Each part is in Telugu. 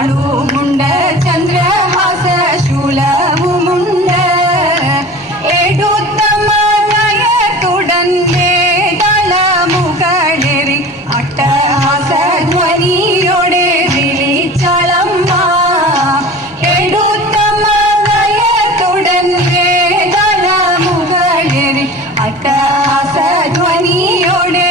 తాళుముండ చంద్రహాస శూలముండ ఏడుత్తమ నయతుడన్నే దళము కడరి అట్టహాస ధ్వనియొడే విలిచళమ్మ ఏడుత్తమ నయతుడన్నే దళము కడరి అట్టహాస ధ్వనియొడే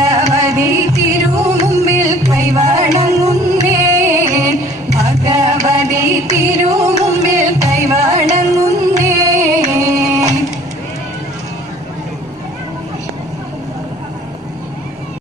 பரவதி திருமும்பில் கை வணங்க